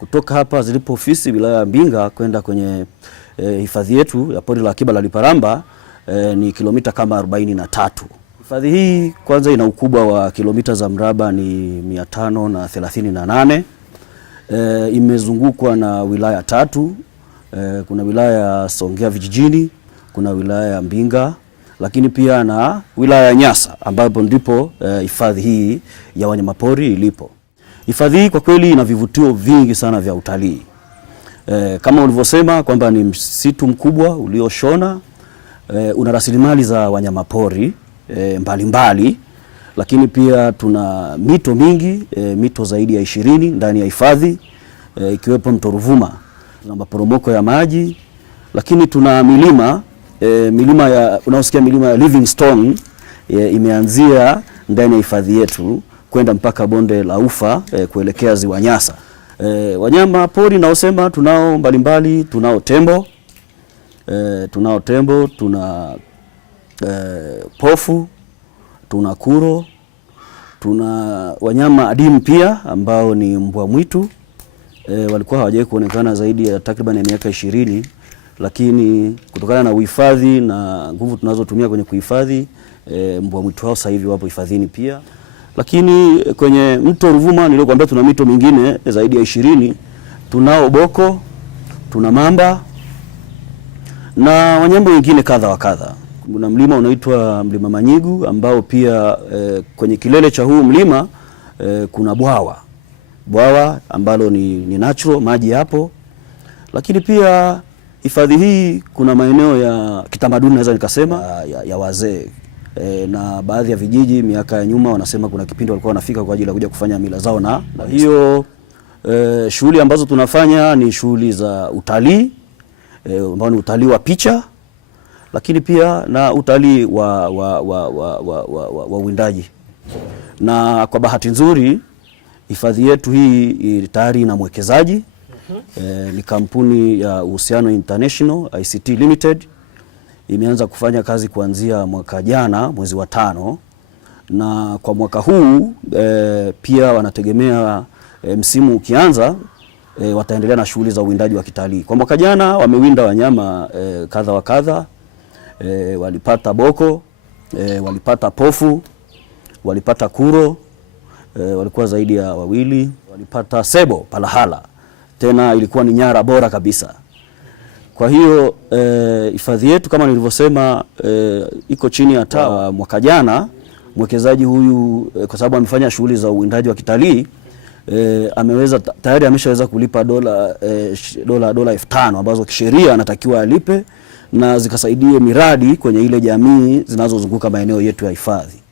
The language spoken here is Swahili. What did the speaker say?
Kutoka hapa zilipo ofisi wilaya ya Mbinga kwenda kwenye hifadhi yetu ya pori la akiba la Liparamba ni kilomita kama 43. Hifadhi hii kwanza ina ukubwa wa kilomita za mraba ni 538. Imezungukwa na wilaya tatu. Kuna wilaya ya Songea vijijini, kuna wilaya ya Mbinga, lakini pia na wilaya ya Nyasa ambapo ndipo hifadhi hii ya wanyamapori ilipo. Hifadhi hii kwa kweli ina vivutio vingi sana vya utalii. Kama ulivyosema kwamba ni msitu mkubwa ulioshona, una rasilimali za wanyamapori mbalimbali, lakini pia tuna mito mingi, mito zaidi ya 20 ndani ya hifadhi, ikiwepo mto Ruvuma. Tuna maporomoko ya maji, lakini tuna milima, milima ya unaosikia milima ya Livingstone imeanzia ndani ya hifadhi yetu kwenda mpaka bonde la Ufa kuelekea ziwa Nyasa. Wanyama pori naosema tunao mbalimbali, tunao tembo, tuna pofu, tuna kuro, tuna wanyama adimu pia ambao ni mbwa mwitu. Walikuwa hawajawahi kuonekana zaidi ya takriban ya miaka 20, lakini kutokana na uhifadhi na nguvu tunazotumia kwenye kuhifadhi, mbwa mwitu hao sasa hivi wapo hifadhini pia. Lakini kwenye mto Ruvuma niliokuambia tuna mito mingine zaidi ya 20, tunao boko, tuna mamba na wanyama wengine kadha wa kadha. Kuna mlima unaitwa Mlima Manyigu ambao pia kwenye kilele cha huu mlima kuna bwawa ambalo ni natural, maji hapo. Lakini pia hifadhi hii kuna maeneo ya kitamaduni naweza nikasema ya wazee. Na baadhi ya vijiji miaka ya nyuma wanasema kuna kipindi walikuwa wanafika kwa ajili ya kuja kufanya mila zao, na hiyo shughuli ambazo tunafanya ni shughuli za utalii ambao ni utalii wa picha, lakini pia na utalii wa uwindaji. Na kwa bahati nzuri hifadhi yetu hii tayari ina mwekezaji, ni kampuni ya Uhusiano International ICT Limited. Imeanza kufanya kazi kuanzia mwaka jana mwezi wa 5, na kwa mwaka huu pia wanategemea msimu ukianza wataendelea na shughuli za uwindaji wa kitalii. Kwa mwaka jana wamewinda wanyama kadha wa kadha, walipata boko, walipata pofu, walipata kuro, walikuwa zaidi ya 2, walipata sebo palahala, tena ilikuwa ni nyara bora kabisa. Kwa hiyo hifadhi yetu kama nilivyosema iko chini ya TAWA. Mwaka jana mwekezaji huyu kwa sababu amefanya shughuli za uwindaji wa kitalii tayari ameshaweza kulipa dola 5,000 ambazo kisheria anatakiwa alipe na zikasaidie miradi kwenye ile jamii zinazozunguka maeneo yetu ya hifadhi.